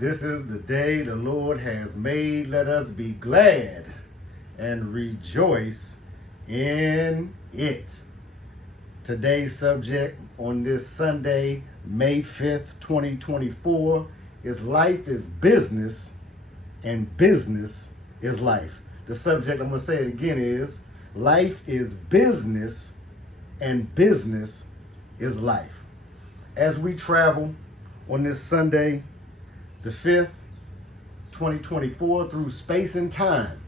This is the day the Lord has made. Let us be glad and rejoice in it. Today's subject on this Sunday, May 5th, 2024, is life is business and business is life. The subject, I'm going to say it again, is life is business and business is life. As we travel on this Sunday, the 5th, 2024, through space and time,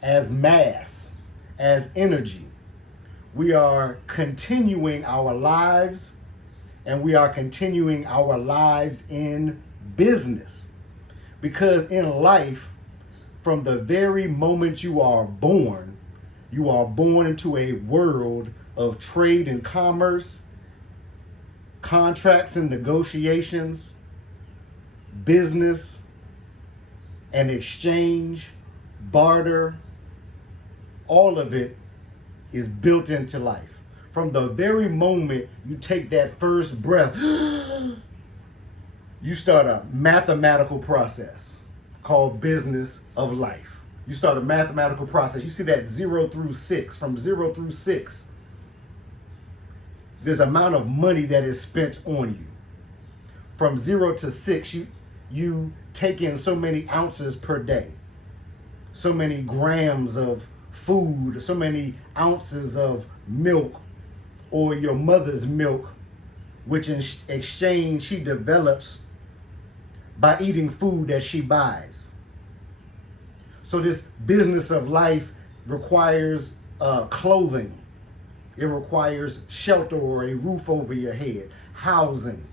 as mass, as energy, we are continuing our lives, and we are continuing our lives in business. Because in life, from the very moment you are born into a world of trade and commerce, contracts and negotiations, business and exchange, barter. All of it is built into life. From the very moment you take that first breath, you start a mathematical process called business of life. You start a mathematical process. You see that 0 through 6. From 0 through 6, there's amount of money that is spent on you. From 0 to 6, you take in so many ounces per day, so many grams of food, so many ounces of milk, or your mother's milk, which in exchange she develops by eating food that she buys. So this business of life requires clothing. It requires shelter or a roof over your head, housing.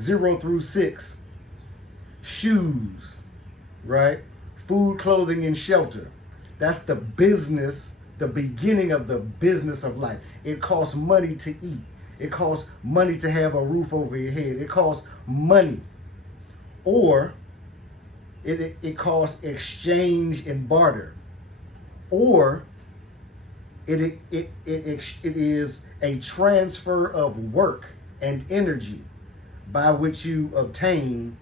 0 through 6, shoes, right? Food, clothing, and shelter. That's the business, the beginning of the business of life. It costs money to eat. It costs money to have a roof over your head. It costs money. Or it costs exchange and barter. Or it is a transfer of work and energy by which you obtain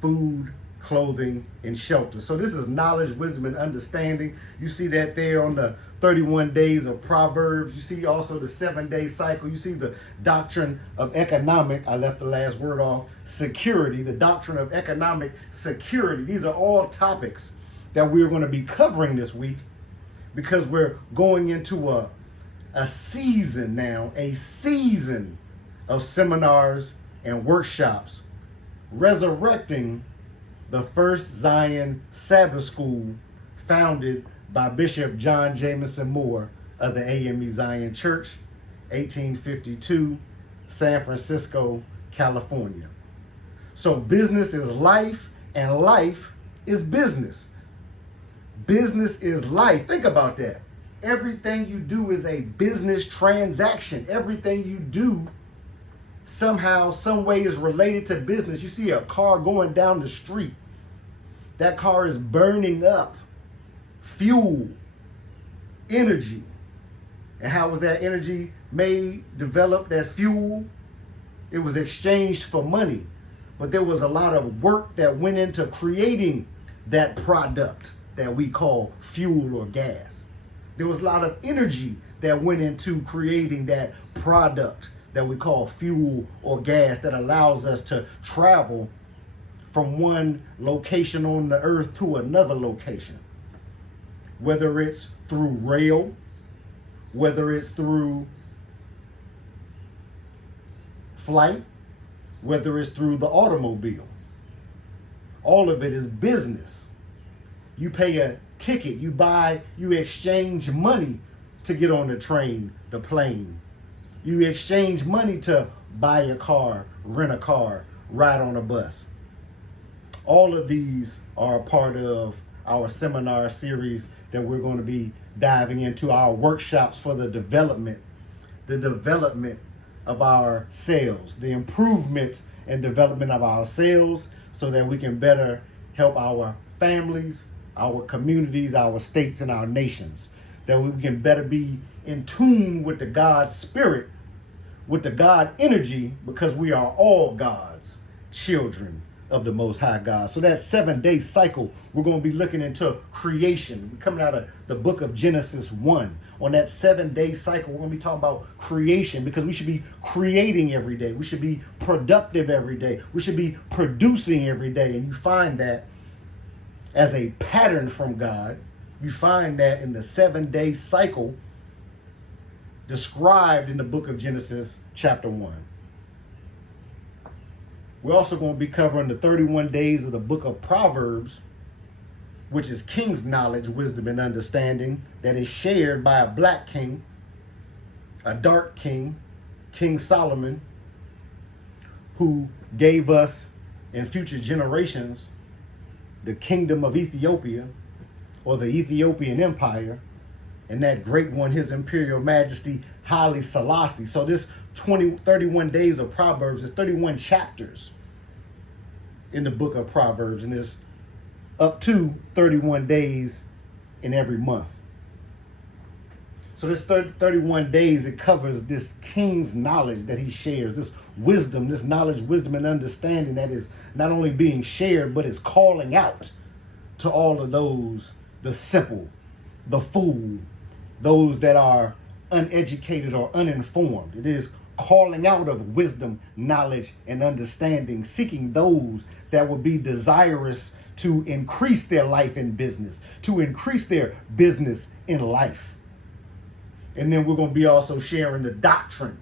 food, clothing, and shelter. So this is knowledge, wisdom, and understanding. You see that there on the 31 days of Proverbs. You see also the 7-day cycle. You see the doctrine of economic, I left the last word off, security, the doctrine of economic security. These are all topics that we're going to be covering this week, because we're going into a season now, a season of seminars and workshops, resurrecting the first Zion Sabbath School founded by Bishop John Jameson Moore of the AME Zion Church, 1852, San Francisco, California. So business is life and life is business. Business is life. Think about that. Everything you do is a business transaction. Everything you do somehow, some way is related to business. You see a car going down the street. That car is burning up fuel, energy. And how was that energy made, developed, that fuel? It was exchanged for money. But there was a lot of work that went into creating that product that we call fuel or gas. There was a lot of energy that went into creating that product that we call fuel or gas that allows us to travel from one location on the earth to another location. Whether it's through rail, whether it's through flight, whether it's through the automobile. All of it is business. You pay a ticket, you exchange money to get on the train, the plane. You exchange money to buy a car, rent a car, ride on a bus. All of these are a part of our seminar series that we're going to be diving into, our workshops for the development of our sales, the improvement and development of our sales, so that we can better help our families, our communities, our states, and our nations, that we can better be in tune with the God spirit with the God energy, because we are all God's children of the Most High God. So that 7-day cycle, we're going to be looking into creation. We're coming out of the book of Genesis 1. On that 7-day cycle, we're going to be talking about creation, because we should be creating every day. We should be productive every day. We should be producing every day. And you find that as a pattern from God. You find that in the 7-day cycle described in the book of Genesis chapter 1. We're also going to be covering the 31 days of the book of Proverbs, which is king's knowledge, wisdom, and understanding that is shared by a black king, a dark king, King Solomon, who gave us in future generations the kingdom of Ethiopia, or the Ethiopian Empire, and that great one, his imperial majesty, Haile Selassie. So this 31 days of Proverbs is 31 chapters in the book of Proverbs, and there's up to 31 days in every month. So this 31 days, it covers this king's knowledge that he shares, this wisdom, this knowledge, wisdom, and understanding that is not only being shared, but is calling out to all of those, the simple, the fool, those that are uneducated or uninformed. It is calling out of wisdom, knowledge, and understanding, seeking those that will be desirous to increase their life in business, to increase their business in life. And then we're going to be also sharing the doctrine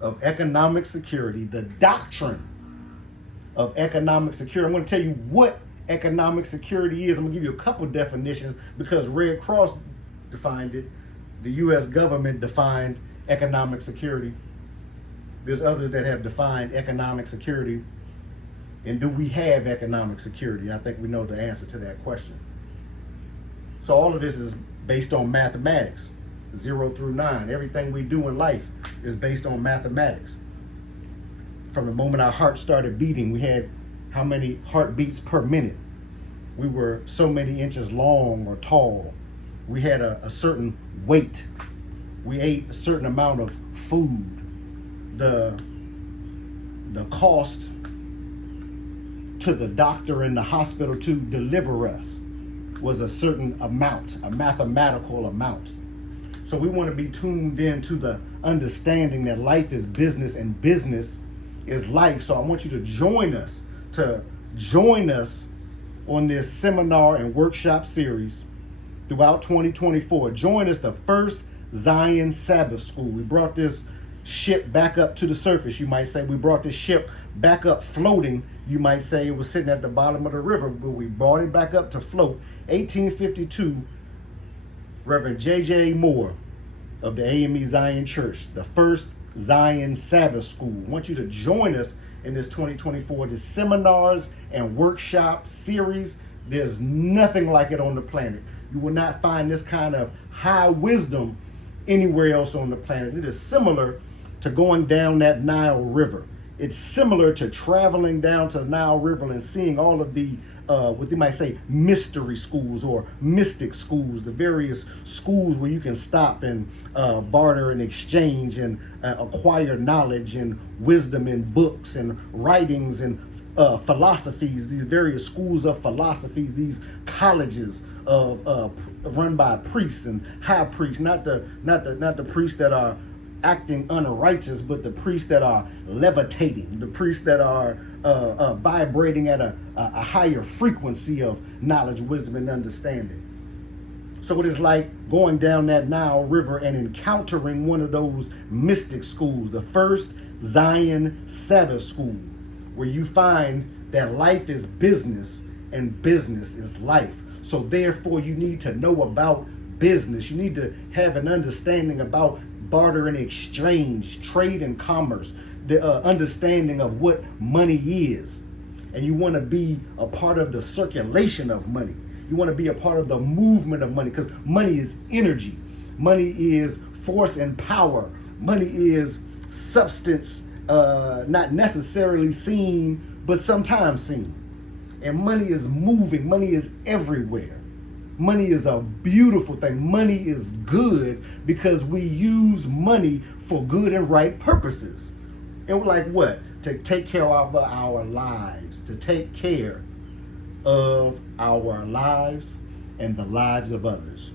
of economic security, the doctrine of economic security. I'm going to tell you what economic security is. I'm going to give you a couple definitions because Red Cross defined it. The U.S. government defined economic security. There's others that have defined economic security. And do we have economic security? I think we know the answer to that question. So all of this is based on mathematics, 0 through 9. Everything we do in life is based on mathematics. From the moment our heart started beating, we had how many heartbeats per minute. We were so many inches long or tall. We had a certain weight. We ate a certain amount of food. The cost to the doctor in the hospital to deliver us was a certain amount, a mathematical amount. So we want to be tuned into the understanding that life is business and business is life. So I want you to join us on this seminar and workshop series throughout 2024. Join us, the first Zion Sabbath School. We brought this ship back up to the surface, you might say. We brought this ship back up floating. You might say it was sitting at the bottom of the river, but we brought it back up to float. 1852, Reverend J.J. Moore of the AME Zion Church, the first Zion Sabbath School. I want you to join us in this 2024, this seminars and workshop series. There's nothing like it on the planet. You will not find this kind of high wisdom anywhere else on the planet. It is similar to going down that Nile River. It's similar to traveling down to the Nile River and seeing all of the, what they might say, mystery schools or mystic schools, the various schools where you can stop and barter and exchange and acquire knowledge and wisdom and books and writings and philosophies, these various schools of philosophies, these colleges of run by priests and high priests, not the priests that are acting unrighteous, but the priests that are levitating, the priests that are vibrating at a higher frequency of knowledge, wisdom, and understanding. So it is like going down that Nile River and encountering one of those mystic schools, the first Zion Sabbath School, where you find that life is business and business is life. So therefore, you need to know about business. You need to have an understanding about barter and exchange, trade and commerce, the understanding of what money is. And you want to be a part of the circulation of money. You want to be a part of the movement of money, because money is energy. Money is force and power. Money is substance, not necessarily seen, but sometimes seen. And money is moving. Money is everywhere. Money is a beautiful thing. Money is good because we use money for good and right purposes. And we're like, what? to take care of our lives, to take care of our lives and the lives of others.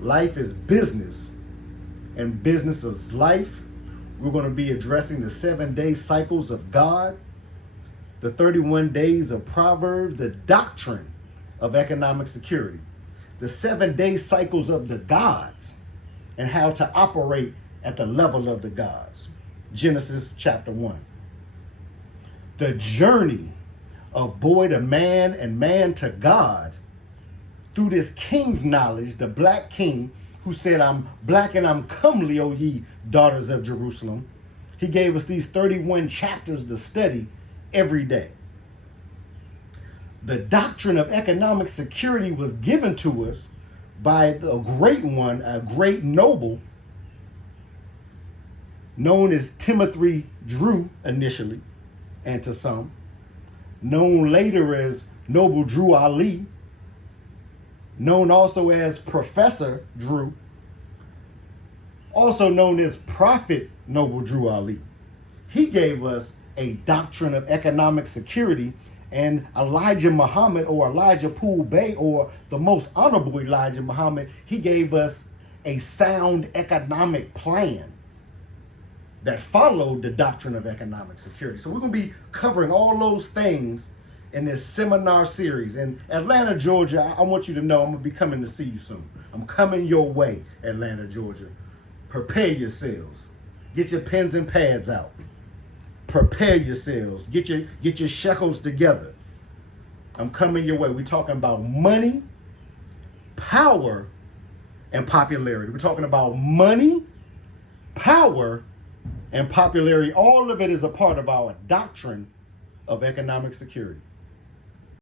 Life is business, and business is life. We're going to be addressing the 7-day cycles of God, the 31 days of Proverbs, the doctrine of economic security, the 7-day cycles of the gods, and how to operate at the level of the gods. Genesis chapter 1. The journey of boy to man and man to God through this king's knowledge, the black king who said, I'm black and I'm comely, O ye daughters of Jerusalem. He gave us these 31 chapters to study every day. The doctrine of economic security was given to us by a great one, a great noble, known as Timothy Drew initially, and to some, known later as Noble Drew Ali, known also as Professor Drew, also known as Prophet Noble Drew Ali. He gave us a doctrine of economic security, and Elijah Muhammad, or Elijah Poole Bey, or the most honorable Elijah Muhammad, he gave us a sound economic plan that followed the doctrine of economic security. So we're going to be covering all those things in this seminar series. In Atlanta, Georgia, I want you to know I'm going to be coming to see you soon. I'm coming your way, Atlanta, Georgia. Prepare yourselves. Get your pens and pads out. Prepare yourselves. Get your shekels together. I'm coming your way. We're talking about money, power, and popularity. We're talking about money, power, and popularity. All of it is a part of our doctrine of economic security.